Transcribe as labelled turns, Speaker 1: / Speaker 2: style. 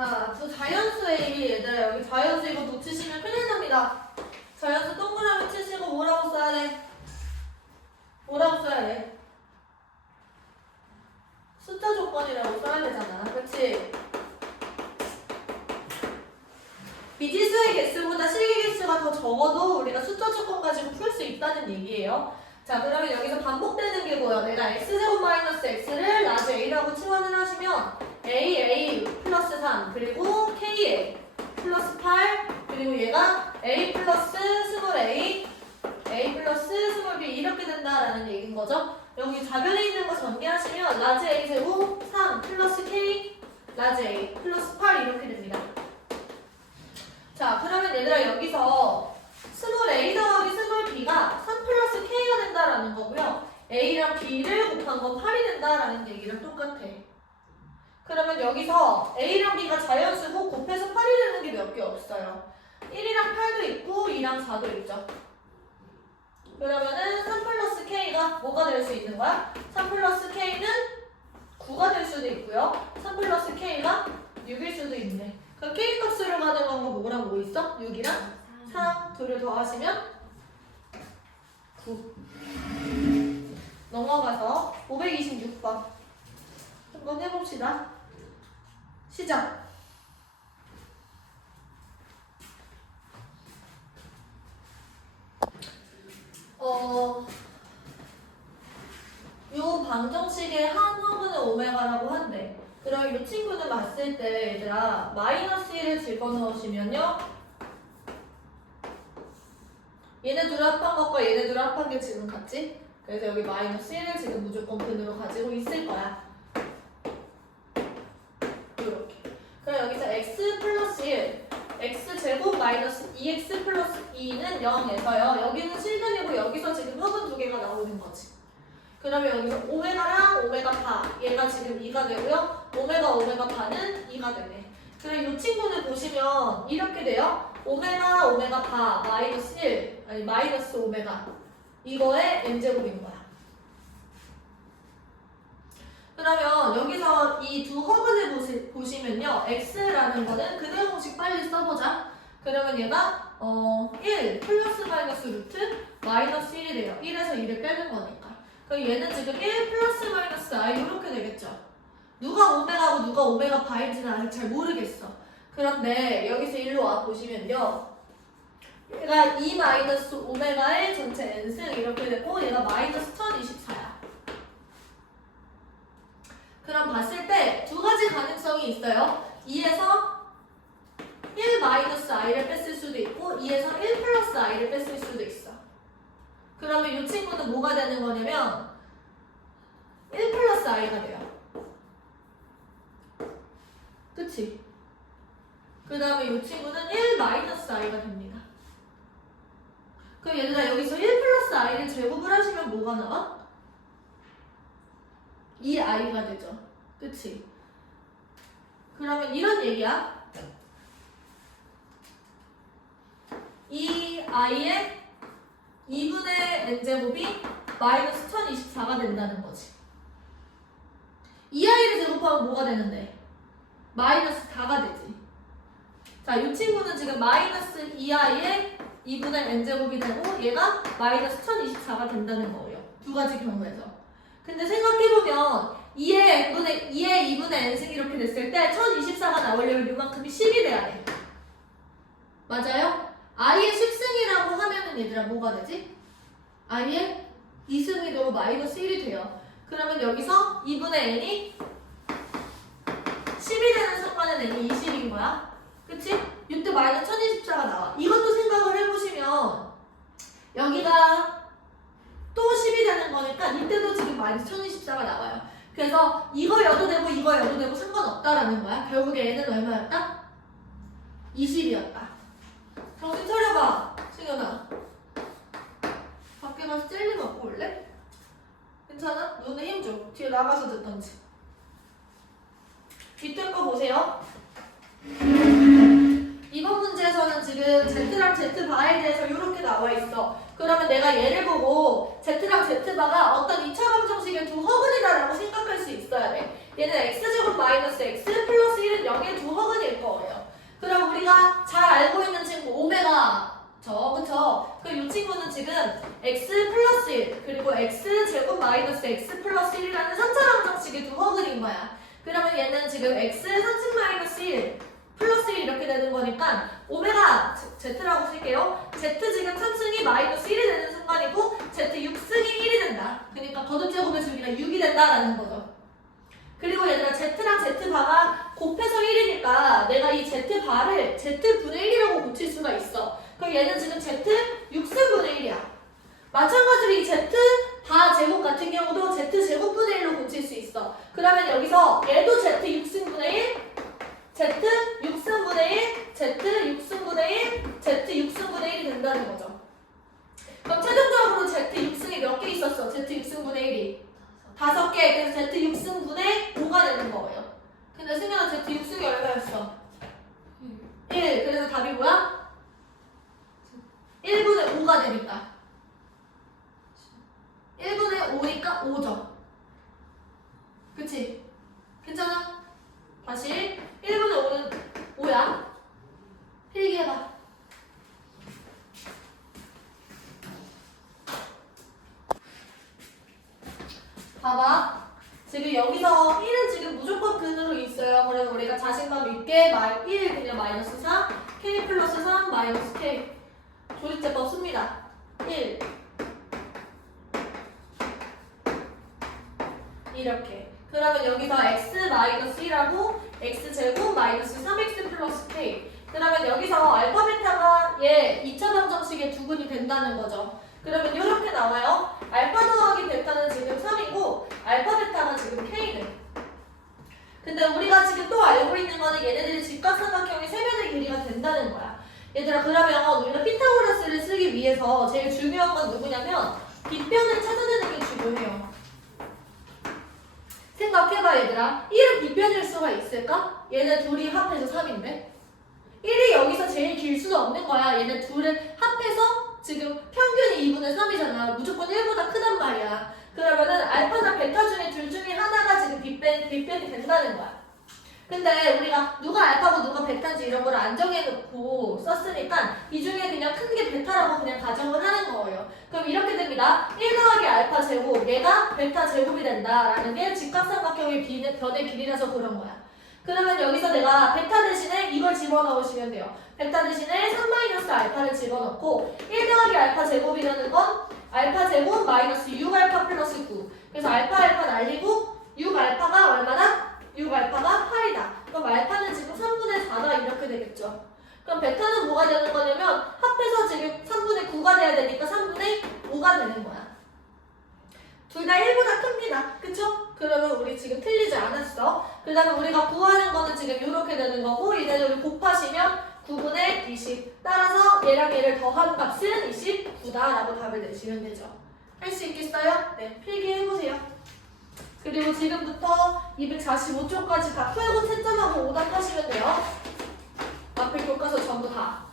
Speaker 1: 자, 또 자연수 A 얘들아 여기 자연수 이거 놓치시면 큰일 납니다. 자연수 동그라미 치시고 뭐라고 써야 돼? 뭐라고 써야 돼? 숫자 조건이라고 써야 되잖아. 그렇지? 미지수의 개수보다 실기 개수가 더 적어도 우리가 숫자 조건 가지고 풀 수 있다는 얘기예요. 자, 그러면 여기서 반복되는 게 뭐야? 내가 x제곱 마이너스 x를 라지 a라고 치환을 하시면 a, a 플러스 3 그리고 k, a 플러스 8 그리고 얘가 a 플러스 스몰 a a 플러스 스몰 b 이렇게 된다라는 얘기인 거죠. 여기 좌변에 있는 거 전개하시면 라지 a 제곱 3 플러스 k 라지 a 플러스 8 이렇게 됩니다. 자, 그러면 얘들아 여기서 스몰 a 더하기 스몰 b가 3 플러스 k가 된다라는 거고요. a랑 b를 곱한 건 8이 된다라는 얘기랑 똑같아. 그러면 여기서 a랑 b가 자연수고 곱해서 8이 되는 게 몇 개 없어요. 1이랑 8도 있고 2랑 4도 있죠. 그러면은 3 플러스 k가 뭐가 될 수 있는 거야? 3 플러스 k는 9가 될 수도 있고요. 3 플러스 k가 6일 수도 있네. 그럼 k 값으로 가는 건 뭐랑 뭐 있어? 6이랑 3 둘을 더하시면 9 넘어가서 526번 한번 해봅시다 시작 어, 요 방정식의 한 허브는 오메가라고 한대 그럼 이 친구는 봤을 때 얘들아 마이너스 1을 집어넣으시면요 얘네 둘 합한 것과 얘네 둘 합한 게 지금 같지? 그래서 여기 마이너스 1을 지금 무조건 근으로 가지고 있을 거야. 이렇게. 그럼 여기서 x 플러스 1, x 제곱 마이너스 2x 플러스 2는 0에서요. 여기는 실근이고 여기서 지금 허분 두 개가 나오는 거지. 그러면 여기서 오메가랑 오메가 바 얘가 지금 2가 되고요. 오메가 오메가 바는 2가 되네. 그럼 이 친구는 보시면 이렇게 돼요. 오메가 오메가 바 마이너스 1 아니 마이너스 오메가 이거의 n제곱인 거야. 그러면 여기서 이두 허근을 보시, 보시면요. x라는 거는 그대 공식 빨리 써보자. 그러면 얘가 어, 1 플러스 마이너스 루트 마이너스 1이 돼요. 1에서 2를 빼는 거니까. 그럼 얘는 지금 1 플러스 마이너스 i 이렇게 되겠죠. 누가 오메가고 누가 오메가 바인지는 아직 잘 모르겠어. 그런데 여기서 일로 와 보시면요. 얘가 2 마이너스 오메가의 전체 n승 이렇게 되고 얘가 마이너스 1024야. 그럼 봤을 때 두 가지 가능성이 있어요. 2에서 1 마이너스 i를 뺐을 수도 있고 2에서 1 플러스 i를 뺐을 수도 있어. 그러면 이 친구는 뭐가 되는 거냐면 1 플러스 i가 돼요. 그치? 그 다음에 이 친구는 1 마이너스 i가 됩니다. 그럼 얘들아 여기서 1 플러스 i를 제곱을 하시면 뭐가 나와? 2i가 되죠. 그치? 그러면 이런 얘기야. 2i의 2분의 n제곱이 마이너스 1024가 된다는 거지. 2i를 제곱하면 뭐가 되는데? 마이너스 4가 되지. 자, 이 친구는 지금 마이너스 2i의 2분의 n제곱이 되고 얘가 마이너스 1024가 된다는 거예요. 두 가지 경우에서. 근데 생각해보면 2의 n분의 2의 2분의 n승 이렇게 됐을 때 1024가 나오려면 이만큼이 10이 돼야 돼. 맞아요? i의 10승이라고 하면은 얘들아 뭐가 되지? i의 2승이 되고 마이너스 1이 돼요. 그러면 여기서 2분의 n이 10이 되는 순간에 n이 20인 거야. 그치? 이때 마이너스 1024가 나와. 이것도 생각을 해보시면 여기가 또 10이 되는 거니까 마이너스 1024가 나와요. 그래서 이거 여도 되고 이거 여도 되고 상관없다라는 거야. 결국에 얘는 얼마였다? 20이었다. 정신 차려봐, 승현아. 밖에 가서 젤리 먹고 올래? 괜찮아? 눈에 힘 줘. 뒤에 나가서 듣던지. 밑에 거 보세요. 이번 문제에서는 지금 Z랑 Z바에 대해서 이렇게 그러면 내가 얘를 보고 Z랑 Z바가 어떤 2차 방정식의 두 허근이다라고 생각할 수 있어야 돼. 얘는 X제곱 마이너스 X 플러스 1은 0의 두 허근일 우리가 잘 알고 있는 친구 오메가 저 그쵸? 그이 친구는 지금 x 플러스 1 그리고 x 제곱 마이너스 x 플러스 1이라는 3차 방정식의 두 허그린 거야. 그러면 얘는 지금 x 3층 마이너스 1 플러스 1 이렇게 되는 거니까 오메가 Z- Z라고 쓸게요. Z 지금 3승이 마이너스 1이 되는 순간이고 Z 6승이 1이 된다. 그러니까 거듭제곱해서 여기가 6이 된다라는 거죠. 그리고 얘들아 Z랑 Z바가 곱해서 1이니까 내가 이 Z바를 Z분의 1이라고 고칠 수가 있어. 그럼 얘는 지금 Z 6승분의 1이야. 마찬가지로 이 Z바 제곱 같은 경우도 Z 제곱분의 1로 고칠 수 있어. 그러면 여기서 얘도 Z 6승분의 1, Z 6승분의 1, Z 6승분의 1, Z 6승분의 1이 된다는 거죠. 그럼 최종적으로 Z 6승이 몇 개 있었어? Z 6승분의 1이 다섯 개. 그래서 Z 6승분의 5가 되는 거예요. 근데 승현아 Z 6승이 얼마였어? 1. 그래서 답이 뭐야? 1분의 5가 되니까. 1분의 5니까 5점. 그치? 괜찮아? 다시 1분의 5는 5야. 필기해봐. 봐봐. 지금 여기서 1은 지금 무조건 근으로 있어요. 그래서 우리가 자신감 있게 마 1 그냥 마이너스 4, k 플러스 3 마이너스 k. 조립제법 씁니다. 1. 이렇게. 그러면 여기서 x 마이너스 1하고 x 제곱 마이너스 3x 플러스 k. 그러면 여기서 알파 베타가 얘 2차 방정식의 두근이 된다는 거죠. 그러면 이렇게 나와요. 알파 더하기 베타는 지금 3이고 알파 베타가 지금 k는. 근데 우리가 지금 또 알고 있는 거는 얘네들이 직각삼각형의 세변의 길이가 된다는 거야. 얘들아 그러면 우리가 피타고라스를 쓰기 위해서 제일 중요한 건 누구냐면 빗변을 찾아내는 게 중요해요. 생각해봐 얘들아 1은 빗변일 수가 있을까? 얘네 둘이 합해서 3인데 1이 여기서 제일 길 수는 없는 거야 얘네 둘을 합해서 지금 평균이 2분의 3이잖아 무조건 1보다 크단 말이야 그러면은 알파나 베타 중에 둘 중에 하나가 지금 빗변, 빗변이 된다는 거야 근데 우리가 누가 알파고 누가 베타인지 이런 걸 안 정해놓고 썼으니까 이 중에 그냥 큰 게 베타라고 그냥 가정을 하는 거예요. 그럼 이렇게 됩니다. 1 더하기 알파 제곱, 얘가 베타 제곱이 된다라는 게 직각삼각형의 비- 변의 길이라서 그런 거야. 그러면 여기서 내가 베타 대신에 이걸 집어넣으시면 돼요. 베타 대신에 3 마이너스 알파를 집어넣고 1 더하기 알파 제곱이라는 건 알파 제곱 마이너스 6 알파 플러스 9. 그래서 알파 알파 날리고 6 알파가 얼마나? 6 알파가 8이다. 그럼 알파는 지금 3분의 4다 이렇게 되겠죠. 그럼 베타는 뭐가 되는 거냐면 합해서 지금 3분의 9가 돼야 되니까 3분의 5가 되는 거야. 둘 다 1보다 큽니다. 그쵸? 그러면 우리 지금 틀리지 않았어. 그 다음에 우리가 구하는 거는 지금 이렇게 되는 거고 얘네들을 곱하시면 9분의 20. 따라서 얘랑 얘를 더한 값은 29다라고 답을 내시면 되죠. 할 수 있겠어요? 네, 필기해보세요. 그리고 지금부터 245초까지 다 풀고 채점하고 오답하시면 돼요. 앞에 교과서 전부 다.